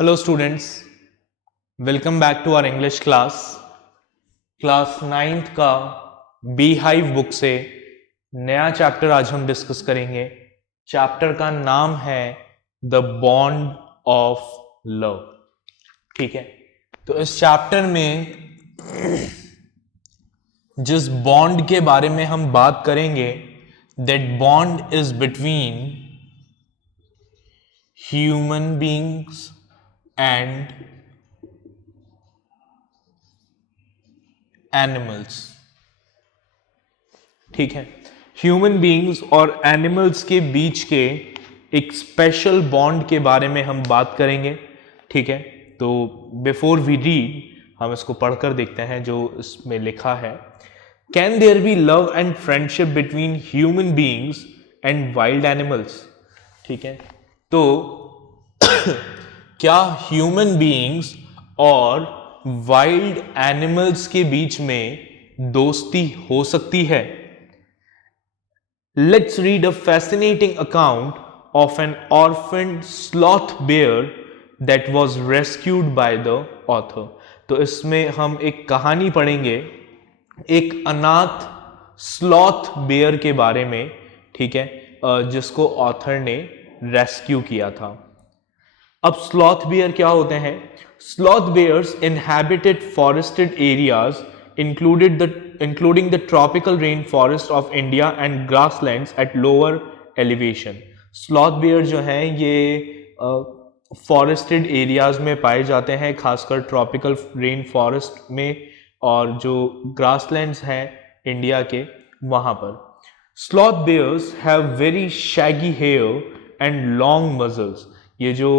Hello students, welcome back to our English class 9th का bee hive book से नया chapter आज हम डिस्कस करेंगे। चैप्टर का नाम है द बॉन्ड ऑफ लव। ठीक है, तो इस चैप्टर में जिस बॉन्ड के बारे में हम बात करेंगे, that bond is between human beings and animals. ठीक है, ह्यूमन बीइंग्स और एनिमल्स के बीच के एक स्पेशल बॉन्ड के बारे में हम बात करेंगे। ठीक है, तो बिफोर वी रीड हम इसको पढ़कर देखते हैं जो इसमें लिखा है। Can there be love and friendship between human beings and wild animals. ठीक है, तो क्या ह्यूमन बीइंग्स और वाइल्ड एनिमल्स के बीच में दोस्ती हो सकती है? Let's read a fascinating account of an orphaned sloth bear that was rescued by the author. तो इसमें हम एक कहानी पढ़ेंगे एक अनाथ स्लॉथ बेयर के बारे में। ठीक है, जिसको ऑथर ने रेस्क्यू किया था। अब स्लॉथ बेयर क्या होते हैं? Sloth bears inhabited forested areas including the tropical rainforest of India and grasslands at lower elevation. Sloth bear जो हैं ये फॉरेस्टेड एरियाज में पाए जाते हैं, खासकर ट्रॉपिकल रेन फॉरेस्ट में और जो ग्रासलैंड्स हैं इंडिया के वहां पर। Sloth bears have very shaggy hair and long muscles. ये जो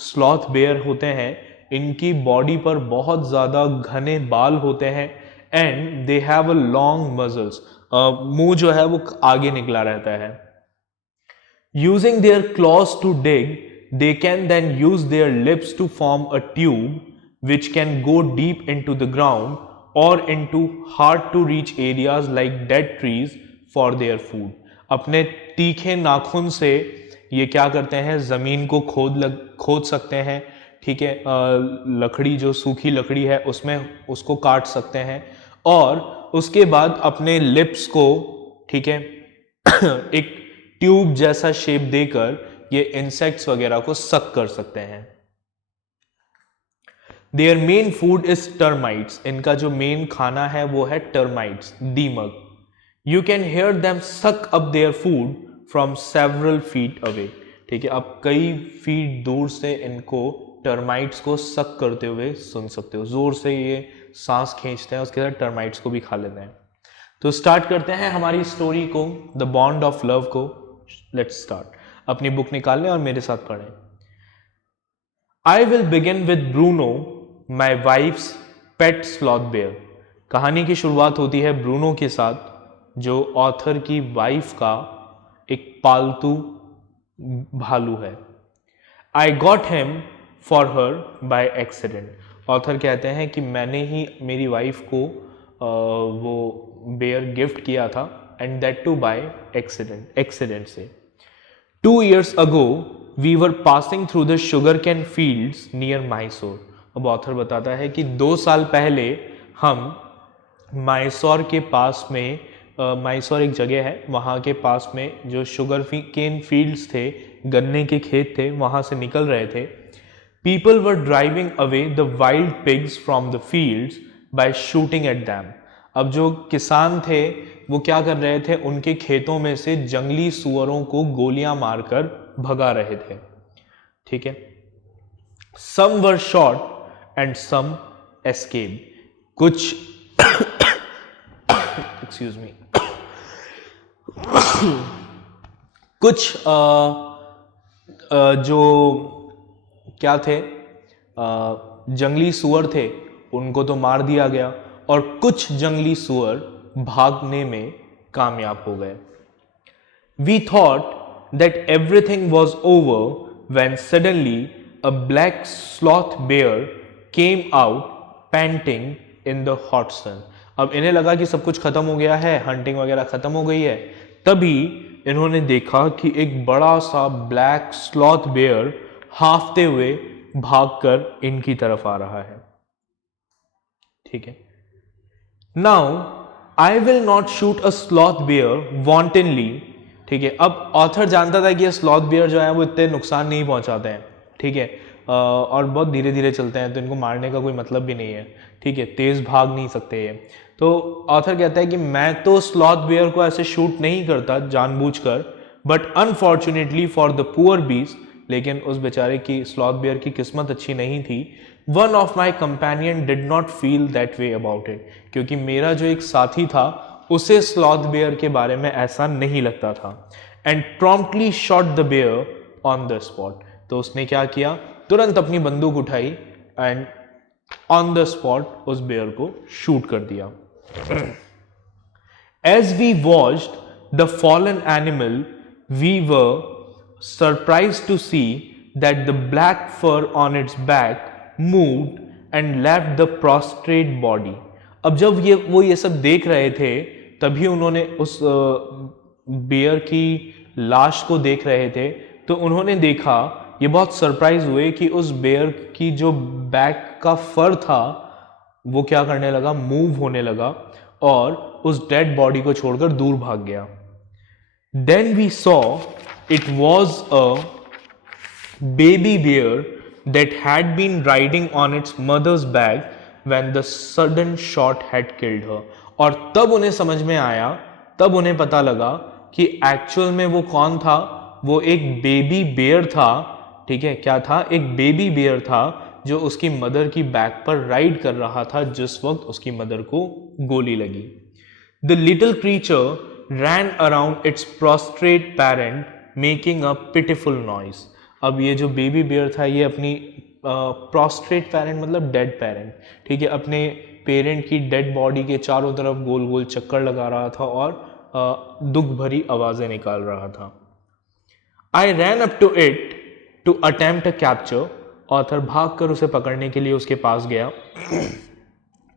स्लॉथ बेयर होते हैं इनकी बॉडी पर बहुत ज्यादा घने बाल होते हैं and they have a long muscles. मुंह जो है वो आगे निकला रहता है। Using their claws to dig, they can then use their lips to form a tube which can go deep into the ground or into hard to reach areas like dead trees for their food. अपने तीखे नाखून से ये क्या करते हैं, जमीन को खोद सकते हैं। ठीक है, लकड़ी जो सूखी लकड़ी है उसमें उसको काट सकते हैं और उसके बाद अपने लिप्स को, ठीक है, एक ट्यूब जैसा शेप देकर ये इंसेक्ट्स वगैरह को सक कर सकते हैं। Their main food is termites. इनका जो मेन खाना है वो है टर्माइट्स, दीमक। You can hear them suck up their food from several feet away. ठीक है, अब कई फीट दूर से इनको टर्माइट्स को सक करते हुए सुन सकते हो। जोर से ये सांस खींचते हैं, उसके साथ टर्माइट्स को भी खा लेते हैं। तो स्टार्ट करते हैं हमारी स्टोरी को, द बॉन्ड ऑफ लव को। Let's start. अपनी बुक निकाल लें और मेरे साथ पढ़ें। I will begin with Bruno, my wife's pet sloth bear. कहानी की शुरुआत होती है ब्रूनो के साथ, जो ऑथर की वाइफ का एक पालतू भालू है। I got him for her by accident. Author कहते हैं कि मैंने ही मेरी वाइफ को वो बेयर गिफ्ट किया था, and that too by accident से। 2 years ago, we were passing through the sugarcane fields near Mysore. अब ऑथर बताता है कि 2 साल पहले हम मैसूर के पास में, मैसूर एक जगह है, वहाँ के पास में जो शुगर केन फील्ड्स थे, गन्ने के खेत थे, वहाँ से निकल रहे थे। People were driving away the wild pigs from the fields by shooting at them. अब जो किसान थे वो क्या कर रहे थे, उनके खेतों में से जंगली सुअरों को गोलियां मारकर भगा रहे थे। ठीक है, some were shot and some escaped. कुछ एक्सक्यूज मी कुछ जो क्या थे, जंगली सुअर थे, उनको तो मार दिया गया और कुछ जंगली सुअर भागने में कामयाब हो गए। We thought that everything was over when suddenly a black sloth bear came out panting in the hot sun. अब इन्हें लगा कि सब कुछ खत्म हो गया है, हंटिंग वगैरह खत्म हो गई है, तभी इन्होंने देखा कि एक बड़ा सा ब्लैक स्लॉथ बेयर हाफते हुए भागकर इनकी तरफ आ रहा है। ठीक है, now I will not shoot a sloth bear wantonly. ठीक है, अब ऑथर जानता था कि ये स्लॉथ बियर जो है वो इतने नुकसान नहीं पहुंचाते हैं। ठीक है, और बहुत धीरे धीरे चलते हैं, तो इनको मारने का कोई मतलब भी नहीं है। ठीक है, तेज भाग नहीं सकते ये। तो ऑथर कहता है कि मैं तो स्लॉथ बियर को ऐसे शूट नहीं करता जानबूझकर, but unfortunately for the poor beast, लेकिन उस बेचारे की, स्लॉथ बियर की किस्मत अच्छी नहीं थी। One of my companion did not feel that way about it, क्योंकि मेरा जो एक साथी था उसे स्लॉथ बियर के बारे में ऐसा नहीं लगता था। And promptly shot the bear on the spot, तो उसने क्या किया, तुरंत अपनी बंदूक उठाई एंड ऑन द स्पॉट उस बियर को शूट कर दिया। As we watched the fallen animal, we were surprised to see that the black fur on its back moved and left the prostrate body. अब जब वो ये सब देख रहे थे, तभी उन्होंने उस बियर की लाश को देख रहे थे, तो उन्होंने देखा, ये बहुत सरप्राइज हुए कि उस बियर की जो बैक का फर था वो क्या करने लगा, मूव होने लगा और उस डेड बॉडी को छोड़कर दूर भाग गया। Then we saw it was a baby bear that had been riding on its mother's back when the sudden shot had killed her. और तब उन्हें समझ में आया, तब उन्हें पता लगा कि एक्चुअल में वो कौन था, वो एक बेबी बियर था। ठीक है, क्या था, एक बेबी बियर था जो उसकी मदर की बैक पर राइड कर रहा था जिस वक्त उसकी मदर को गोली लगी। The little creature ran around its prostrate parent making a pitiful noise. अब ये जो बेबी बियर था ये अपनी प्रोस्ट्रेट पेरेंट मतलब डेड पेरेंट, ठीक है, अपने पेरेंट की डेड बॉडी के चारों तरफ गोल गोल चक्कर लगा रहा था और दुख भरी आवाजें निकाल रहा था। I ran up to it to attempt a capture. Author भागकर उसे पकड़ने के लिए उसके पास गया।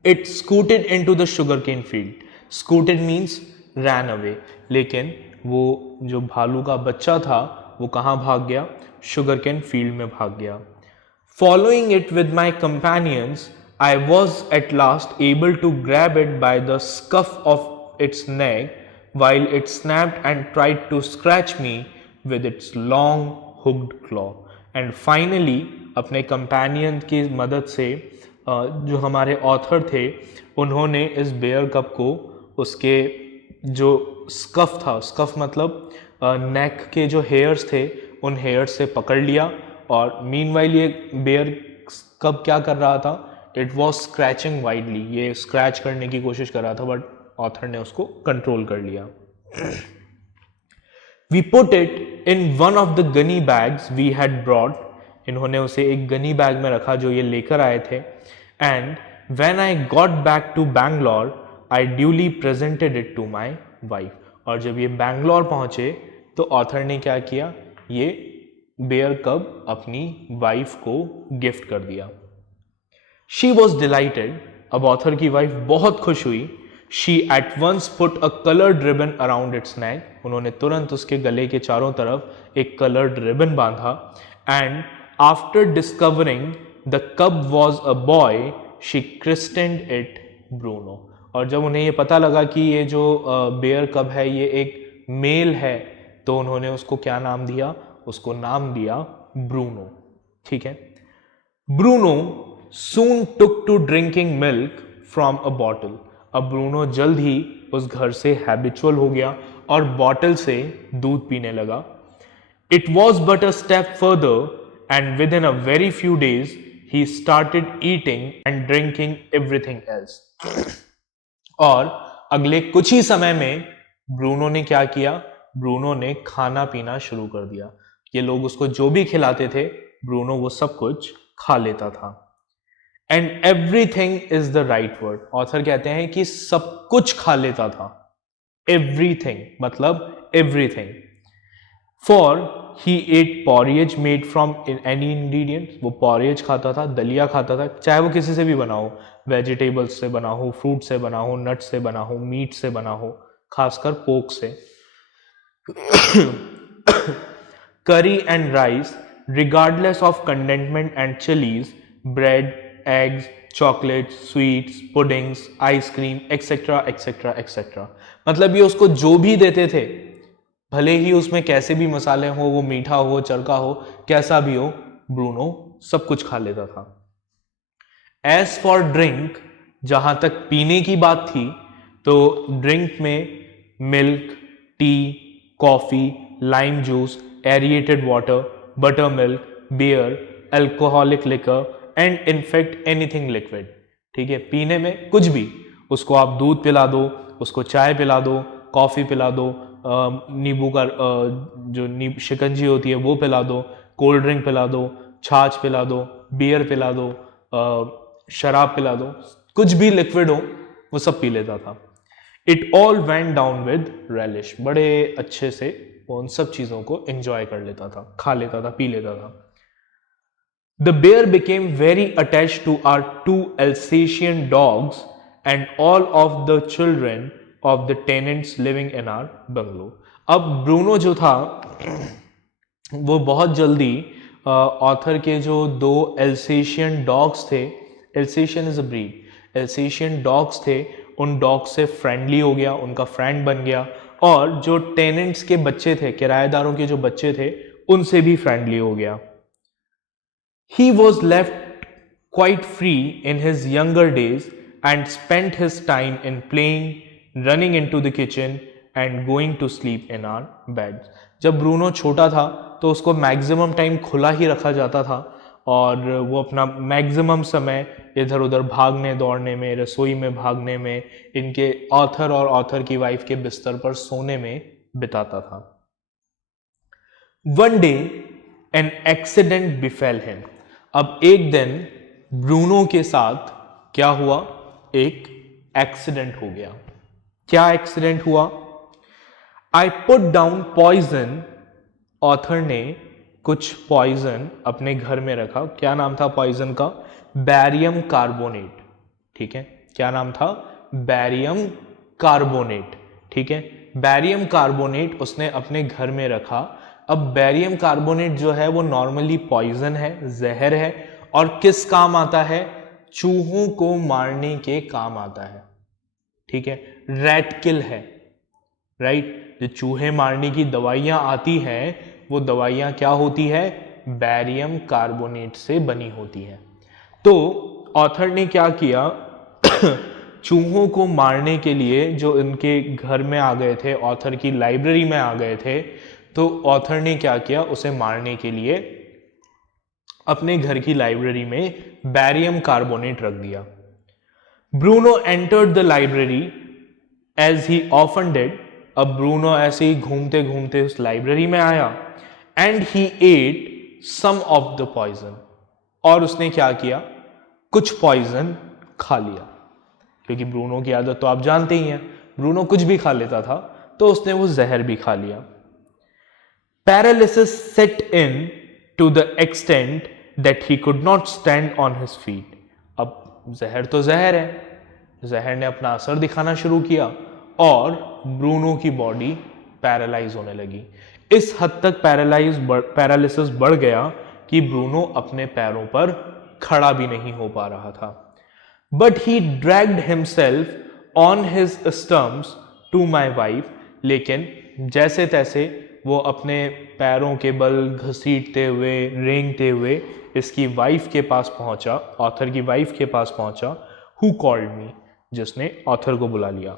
It scuttled into the sugar cane field. Scuttled means ran away, लेकिन वो जो भालू का बच्चा था वो कहाँ भाग गया, शुगर केन फील्ड में भाग गया। Following it with my companions I was at last able to grab it by the scruff of its neck while it snapped and tried to scratch me with its long hooked claw. And finally अपने companion की मदद से जो हमारे author थे उन्होंने इस bear cup को उसके जो स्कफ था, स्कफ मतलब नेक के जो हेयर्स थे उन हेयर्स से पकड़ लिया। और मीनवाइल ये बेयर कप क्या कर रहा था, इट वॉज स्क्रैचिंग वाइडली, ये स्क्रैच करने की कोशिश कर रहा था, बट ऑथर ने उसको कंट्रोल कर लिया। We put it in one of the gunny bags we had brought. इन्होंने उसे एक गनी बैग में रखा जो ये लेकर आए थे। And when I got back to Bangalore I duly presented it to my wife. और जब ये बैंगलोर पहुंचे तो ऑथर ने क्या किया, ये बेयर कब अपनी वाइफ को गिफ्ट कर दिया। She was delighted. अब ऑथर की वाइफ बहुत खुश हुई। She at once put a coloured ribbon around its neck. उन्होंने तुरंत उसके गले के चारों तरफ एक कलर्ड रिबन बांधा। And after discovering the cub was a boy she christened it Bruno. और जब उन्हें ये पता लगा कि ये जो बेयर कब है ये एक मेल है, तो उन्होंने उसको क्या नाम दिया, उसको नाम दिया ब्रूनो। ठीक है, Bruno soon took to drinking milk from a bottle. अब ब्रूनो जल्द ही उस घर से हैबिचुअल हो गया और बॉटल से दूध पीने लगा। It was but a step further and within a very few days he started eating and drinking everything else. और अगले कुछ ही समय में ब्रूनो ने क्या किया, ब्रूनो ने खाना पीना शुरू कर दिया। ये लोग उसको जो भी खिलाते थे ब्रूनो वो सब कुछ खा लेता था। And everything is the right word. Author कहते हैं कि सब कुछ खा लेता था। एवरीथिंग मतलब everything. For he ate porridge made from any ingredient. वो पॉरियज खाता था, दलिया खाता था, चाहे वो किसी से भी बना हो, वेजिटेबल्स से बना हो, फ्रूट से बना हो, नट से बना हो, मीट से बना हो, खासकर पोक से। करी and rice regardless of contentment and chilies, bread, eggs, chocolates, sweets, puddings, ice cream, etc. etc. etc. मतलब ये उसको जो भी देते थे, भले ही उसमें कैसे भी मसाले हो, वो मीठा हो, चरका हो, कैसा भी हो, ब्रूनो सब कुछ खा लेता था। एज फॉर ड्रिंक, जहां तक पीने की बात थी, तो ड्रिंक में milk, tea, coffee, lime juice, aerated water, butter milk, beer, alcoholic liquor and in fact anything liquid. ठीक है, पीने में कुछ भी, उसको आप दूध पिला दो, उसको चाय पिला दो, कॉफी पिला दो, नींबू का जो शिकंजी होती है वो पिला दो, कोल्ड ड्रिंक पिला दो, छाछ पिला दो, बियर पिला दो, शराब पिला दो, कुछ भी लिक्विड हो वो सब पी लेता था। It all went down with relish, बड़े अच्छे से वो उन सब चीजों को एंजॉय कर लेता था, खा लेता था, पी लेता था। The bear became very attached to our two Alsatian dogs and all of the children of the tenants living in our bungalow. अब ब्रूनो जो था वो बहुत जल्दी ऑथर के जो दो एल्सेशियन डॉग्स थे, Alsatian is a breed, Alsatian dogs थे, उन डॉग्स से फ्रेंडली हो गया, उनका फ्रेंड बन गया, और जो टेनेंट्स के बच्चे थे, किराएदारों के जो बच्चे थे, उनसे भी फ्रेंडली हो गया। He was left quite free in his younger days and spent his time in playing, running into the kitchen and going to sleep in our beds. जब ब्रूनो छोटा था तो उसको मैक्सिमम टाइम खुला ही रखा जाता था और वो अपना मैक्सिमम समय इधर उधर भागने दौड़ने में, रसोई में भागने में, इनके ऑथर और ऑथर की वाइफ के बिस्तर पर सोने में बिताता था। One day an accident befell him. अब एक दिन ब्रूनो के साथ क्या हुआ? एक एक्सीडेंट हो गया। क्या एक्सीडेंट हुआ? I put down poison, author ने कुछ पॉइजन अपने घर में रखा। क्या नाम था पॉइजन का? Barium carbonate. ठीक है, क्या नाम था? Barium carbonate. ठीक है, बैरियम कार्बोनेट उसने अपने घर में रखा। अब बैरियम कार्बोनेट जो है वो नॉर्मली पॉइजन है, जहर है, और किस काम आता है? चूहों को मारने के काम आता है। ठीक है, रैट किल है, राइट। जो चूहे मारने की दवाइयां आती हैं वो दवाइयां क्या होती है? बैरियम कार्बोनेट से बनी होती है। तो ऑथर ने क्या किया? चूहों को मारने के लिए जो इनके घर में आ गए थे, ऑथर की लाइब्रेरी में आ गए थे, तो ऑथर ने क्या किया? उसे मारने के लिए अपने घर की लाइब्रेरी में बैरियम कार्बोनेट रख दिया। Bruno entered the library as he often did. अब ब्रूनो ऐसे ही घूमते घूमते उस लाइब्रेरी में आया, and he ate some of the poison, और उसने क्या किया? कुछ पॉइजन खा लिया, क्योंकि ब्रूनो की आदत तो आप जानते ही हैं, ब्रूनो कुछ भी खा लेता था, तो उसने वो जहर भी खा लिया। Paralysis set in to the extent that he could not stand on his feet. अब जहर तो जहर है, जहर ने अपना असर दिखाना शुरू किया और ब्रूनो की बॉडी पैरालाइज होने लगी। इस हद तक पैरालिसिस बढ़ गया कि ब्रूनो अपने पैरों पर खड़ा भी नहीं हो पा रहा था। But he dragged himself on his stumps to my wife, लेकिन जैसे तैसे वो अपने पैरों के बल घसीटते हुए, रेंगते हुए इसकी वाइफ के पास पहुंचा, ऑथर की वाइफ के पास पहुंचा, हु कॉल्ड मी, जिसने ऑथर को बुला लिया।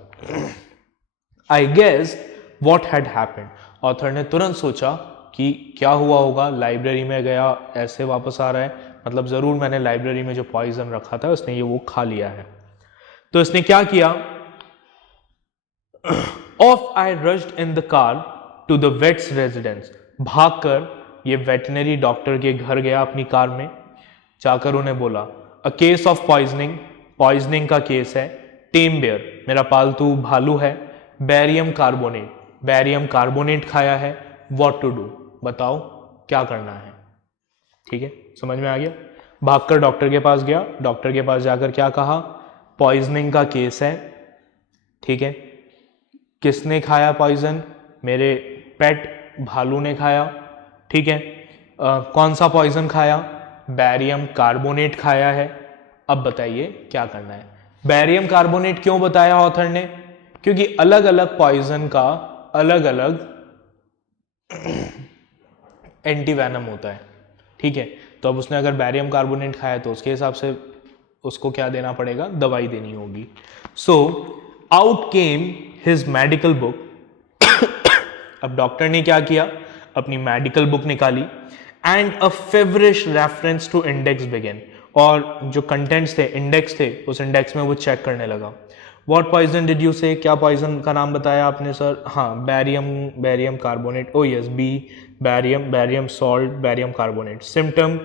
I guess what had happened. Author ने तुरंत सोचा कि क्या हुआ होगा, लाइब्रेरी में गया, ऐसे वापस आ रहा है, मतलब जरूर मैंने लाइब्रेरी में जो पॉइजन रखा था उसने ये वो खा लिया है। तो इसने क्या किया? Off I rushed in the car to the vet's residence. भागकर ये वेटनरी डॉक्टर के घर गया अपनी कार में, जाकर उन्हें बोला, a case of poisoning, poisoning का केस है, टेम बेयर, मेरा पालतू भालू है, बैरियम कार्बोनेट, बैरियम कार्बोनेट खाया है, व्हाट टू डू, बताओ क्या करना है। ठीक है, समझ में आ गया? भागकर डॉक्टर के पास गया, डॉक्टर के पास जाकर क्या कहा? पॉइजनिंग का केस है। ठीक है, किसने खाया पॉइजन? मेरे पेट भालू ने खाया। ठीक है, कौन सा पॉइजन खाया? बैरियम कार्बोनेट खाया है। अब बताइए क्या करना है। बैरियम कार्बोनेट क्यों बताया ऑथर ने? क्योंकि अलग अलग पॉइजन का अलग अलग एंटीवेनम होता है, ठीक है। तो अब उसने अगर बैरियम कार्बोनेट खाया तो उसके हिसाब से उसको क्या देना पड़ेगा? दवाई देनी होगी। So out came his medical book. अब डॉक्टर ने क्या किया? अपनी मेडिकल बुक निकाली and a feverish reference to index began, और जो कंटेंट्स थे, इंडेक्स थे, उस इंडेक्स में वो चेक करने लगा। व्हाट पॉइजन डिड यू से? क्या पॉइजन का नाम बताया आपने सर? हाँ, barium carbonate. Oh yes, B, barium salt, barium carbonate. Symptom,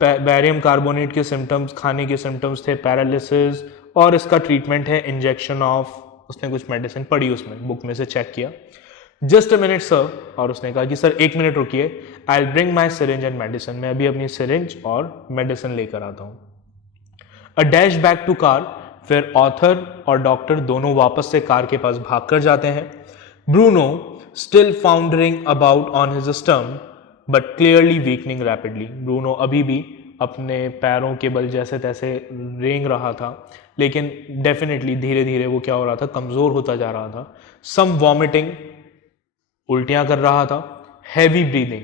barium carbonate के सिम्टम्स, खाने के सिम्टम्स थे पैरालिसिस, और इसका ट्रीटमेंट है इंजेक्शन ऑफ, उसने कुछ मेडिसिन पढ़ी उसमें, बुक में से चेक किया। जस्ट अ मिनट सर, और उसने कहा कि सर 1 मिनट रुकिए, I will bring my syringe and medicine, मैं अभी अपनी सिरिंज और मेडिसिन लेकर आता हूँ। A dash back to car, फिर ऑथर और डॉक्टर दोनों वापस से कार के पास भागकर जाते हैं। Bruno still floundering about on his stump but clearly weakening rapidly, Bruno अभी भी अपने पैरों के बल जैसे तैसे रेंग रहा था, लेकिन डेफिनेटली धीरे धीरे वो क्या हो रहा था? कमजोर होता जा रहा था। सम वॉमिटिंग, उल्टियां कर रहा था। हैवी ब्रीदिंग,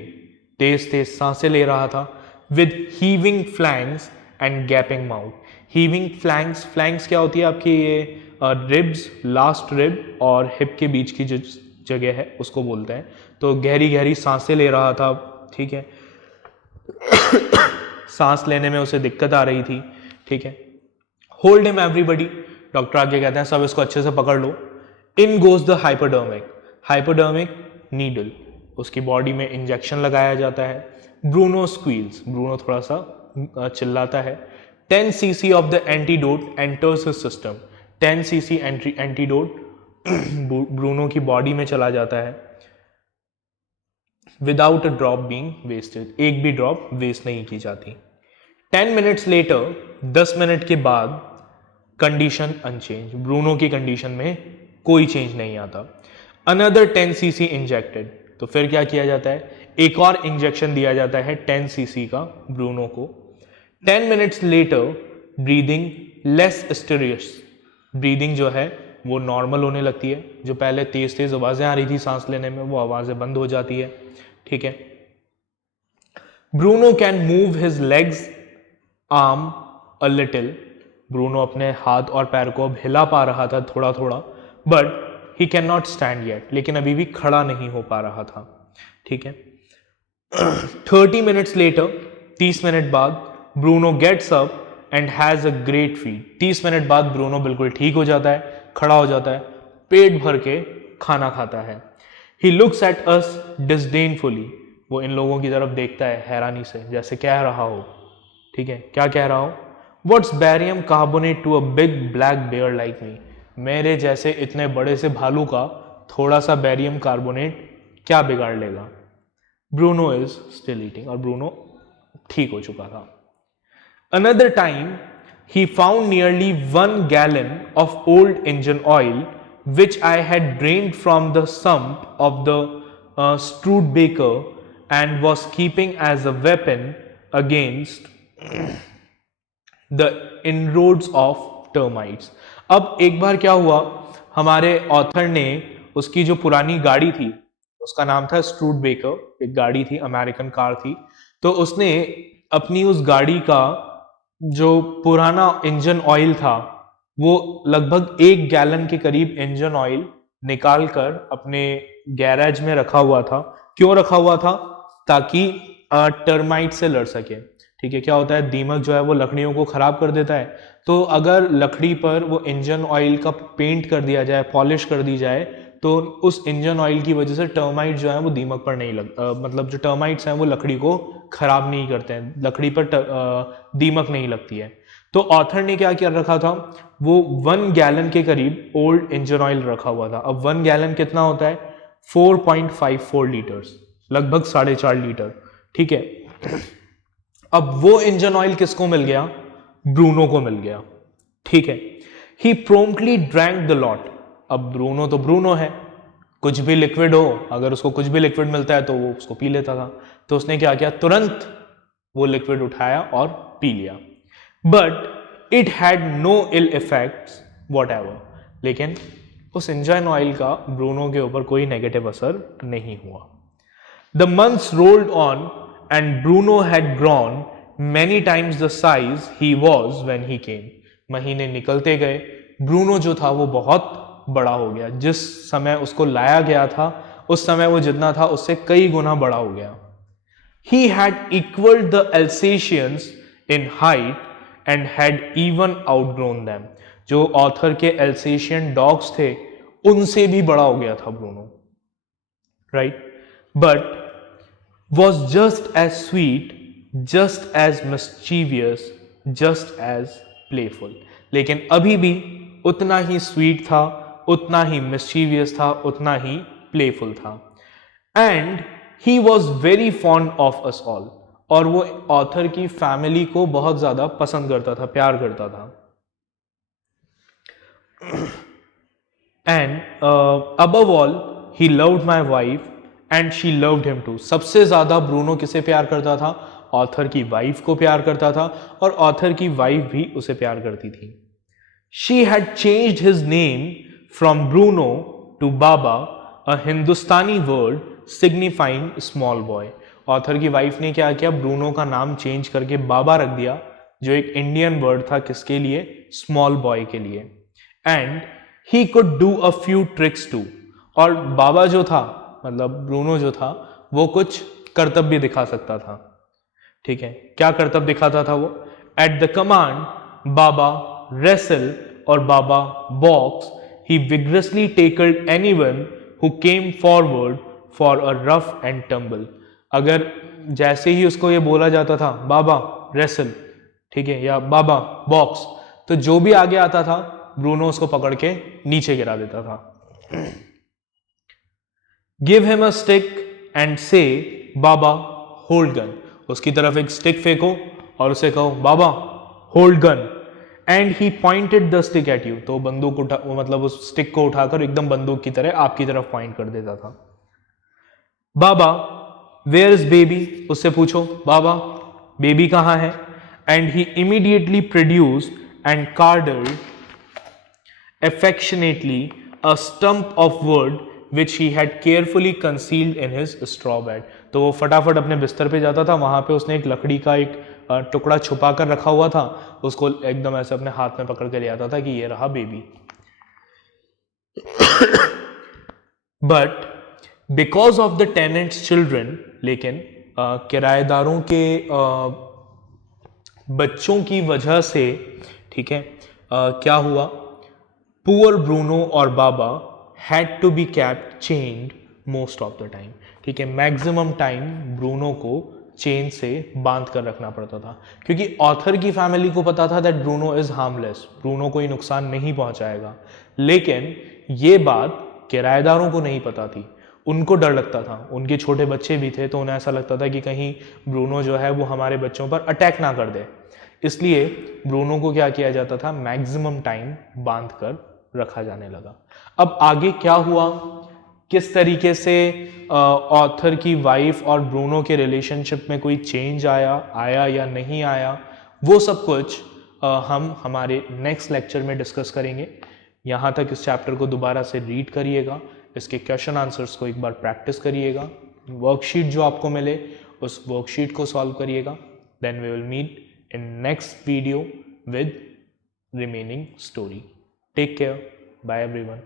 तेज तेज सांसें ले रहा था। With heaving flanks and gapping mouth. Heaving flanks, flanks क्या होती है आपकी? ये रिब्स, लास्ट रिब और हिप के बीच की जो जगह है उसको बोलते हैं। तो गहरी गहरी सांसें ले रहा था, ठीक है। सांस लेने में उसे दिक्कत आ रही थी, ठीक है। होल्ड हिम एवरीबडी, डॉक्टर आगे कहते हैं सब इसको अच्छे से पकड़ लो। In goes the hypodermic, hypodermic needle, उसकी बॉडी में इंजेक्शन लगाया जाता है। ब्रूनो स्क्वील्स, ब्रूनो थोड़ा सा चिल्लाता है। 10 cc of the antidote enters his system, 10 cc antidote Bruno की बॉडी में चला जाता है। Without a drop being wasted, एक भी ड्रॉप वेस्ट नहीं की जाती। 10 मिनट्स लेटर, 10 मिनट के बाद, कंडीशन अनचेंज, ब्रूनो की कंडीशन में कोई चेंज नहीं आता। अनदर 10 cc इंजेक्टेड, तो फिर क्या किया जाता है? एक और इंजेक्शन दिया जाता है 10 cc का ब्रूनो को। 10 minutes later, breathing less stertorous, breathing जो है वो नॉर्मल होने लगती है। जो पहले तेज तेज आवाजें आ रही थी सांस लेने में, वो आवाजें बंद हो जाती है, ठीक है। Bruno can move his legs arm a little, Bruno अपने हाथ और पैर को अब हिला पा रहा था थोड़ा थोड़ा, but he can not stand yet, लेकिन अभी भी खड़ा नहीं हो पा रहा था, ठीक है। 30 मिनट्स लेटर, 30 मिनट बाद, Bruno gets up and has a great feed, 30 minute बाद ब्रूनो बिल्कुल ठीक हो जाता है, खड़ा हो जाता है, पेट भर के खाना खाता है। ही लुक्स एट अस डिसडेनफुली, वो इन लोगों की तरफ देखता है हैरानी से, जैसे कह रहा हो, ठीक है, क्या कह रहा हो? What's barium carbonate to a big black bear like me, मेरे जैसे इतने बड़े से भालू का थोड़ा सा बैरियम कार्बोनेट क्या बिगाड़ लेगा? ब्रूनो इज स्टिल ईटिंग, और ब्रूनो ठीक हो चुका था। Another time he found nearly 1 gallon of old engine oil which I had drained from the sump of the Studebaker and was keeping as a weapon against the inroads of termites. अब एक बार क्या हुआ, हमारे author ने उसकी जो पुरानी गाड़ी थी, उसका नाम था स्टूडबेकर, एक गाड़ी थी, अमेरिकन कार थी, तो उसने अपनी उस गाड़ी का जो पुराना इंजन ऑयल था, वो लगभग 1 गैलन के करीब इंजन ऑयल निकाल कर अपने गैरेज में रखा हुआ था। क्यों रखा हुआ था? ताकि टर्माइट से लड़ सके, ठीक है। क्या होता है, दीमक जो है वो लकड़ियों को खराब कर देता है, तो अगर लकड़ी पर वो इंजन ऑयल का पेंट कर दिया जाए, पॉलिश कर दी जाए, तो उस इंजन ऑयल की वजह से टर्माइट जो है वो दीमक पर नहीं मतलब जो टर्माइट्स हैं वो लकड़ी को खराब नहीं करते हैं, लकड़ी पर दीमक नहीं लगती है। तो ऑथर ने क्या कर रखा था, वो 1 गैलन के करीब ओल्ड इंजन ऑयल रखा हुआ था। अब 1 गैलन कितना होता है? 4.54 लीटर्स, लगभग 4.5 लीटर, ठीक है। अब वो इंजन ऑयल किसको मिल गया? ब्रूनो को मिल गया, ठीक है। ही प्रोम्प्टली ड्रैंक द लॉट, अब ब्रूनो तो ब्रूनो है, कुछ भी लिक्विड हो, अगर उसको कुछ भी लिक्विड मिलता है तो वो उसको पी लेता था। तो उसने क्या किया, तुरंत वो लिक्विड उठाया और पी लिया. But it had no ill effects whatever. लेकिन उस इंजन ऑयल का ब्रूनो के ऊपर कोई नेगेटिव असर नहीं हुआ. The months rolled on and Bruno had grown many times the size he was when he came. महीने निकलते गए, ब्रूनो जो था वो बहुत बड़ा हो गया. जिस समय उसको लाया गया था उस समय वो जितना था उससे कई गुना बड़ा हो गया. He had equaled the Alsatians in height and had even outgrown them. जो ऑथर के एल्सेशियन डॉग्स थे उनसे भी बड़ा हो गया था Bruno, right? But was just as sweet, just as mischievous, just as playful. लेकिन अभी भी उतना ही स्वीट था, उतना ही मिस्चीवियस था, उतना ही प्लेफुल था. And he was very fond of us all. और वो ऑथर की फैमिली को बहुत ज्यादा पसंद करता था, प्यार करता था. And above all he loved my wife and she loved him too. सबसे ज्यादा ब्रूनो किसे प्यार करता था? ऑथर की वाइफ को प्यार करता था और ऑथर की वाइफ भी उसे प्यार करती थी. She had changed his name from Bruno to Baba, a Hindustani word signifying small boy. Author की वाइफ ने क्या किया, ब्रूनो का नाम चेंज करके बाबा रख दिया, जो एक इंडियन वर्ड था किसके लिए? स्मॉल बॉय के लिए. And he could do a few tricks too. और बाबा जो था, मतलब ब्रूनो जो था, वो कुछ करतब भी दिखा सकता था. ठीक है, क्या करतब दिखाता था वो? At the command baba wrestle और baba box, he vigorously tackled anyone who came forward for a rough and tumble. अगर जैसे ही उसको ये बोला जाता था बाबा रेसल, ठीक है, या बाबा बॉक्स, तो जो भी आगे आता था ब्रूनो उसको पकड़ के नीचे गिरा देता था. Give him a stick and से बाबा होल्ड गन. उसकी तरफ एक स्टिक फेंको और उसे कहो baba hold gun. And he pointed the stick at you. तो बंदूक उठा, मतलब उस स्टिक को उठाकर एकदम बंदूक की तरह आपकी तरफ पॉइंट कर देता था. Baba where is baby. उससे पूछो बाबा बेबी कहां है. And he immediately produced and cradled affectionately a stump of wood which he had carefully concealed in his straw bed. तो वो फटाफट अपने बिस्तर पे जाता था, वहां पे उसने एक लकड़ी का एक टुकड़ा छुपा कर रखा हुआ था, उसको एकदम ऐसे अपने हाथ में पकड़ के ले आता था कि ये रहा baby. But because of the tenants children, लेकिन किराएदारों के बच्चों की वजह से, ठीक है, क्या हुआ, पुअर ब्रूनो और Baba had to be kept chained most of the time. ठीक है, मैक्सिमम टाइम ब्रूनो को चेन से बांध कर रखना पड़ता था, क्योंकि ऑथर की फैमिली को पता था that Bruno is harmless, Bruno कोई नुकसान नहीं पहुंचाएगा. लेकिन ये बात किराएदारों को नहीं पता थी. उनको डर लगता था, उनके छोटे बच्चे भी थे, तो उन्हें ऐसा लगता था कि कहीं ब्रूनो जो है वो हमारे बच्चों पर अटैक ना कर दे. इसलिए ब्रूनो को क्या किया जाता था, मैक्सिमम टाइम बांध कर रखा जाने लगा. अब आगे क्या हुआ, किस तरीके से ऑथर की वाइफ और ब्रूनो के रिलेशनशिप में कोई चेंज आया या नहीं आया, वो सब कुछ हम हमारे नेक्स्ट लेक्चर में डिस्कस करेंगे. यहाँ तक इस चैप्टर को दोबारा से रीड करिएगा, इसके क्वेश्चन आंसर्स को एक बार प्रैक्टिस करिएगा, वर्कशीट जो आपको मिले उस वर्कशीट को सॉल्व करिएगा. Then we will meet in next video with remaining story. Take care. Bye everyone.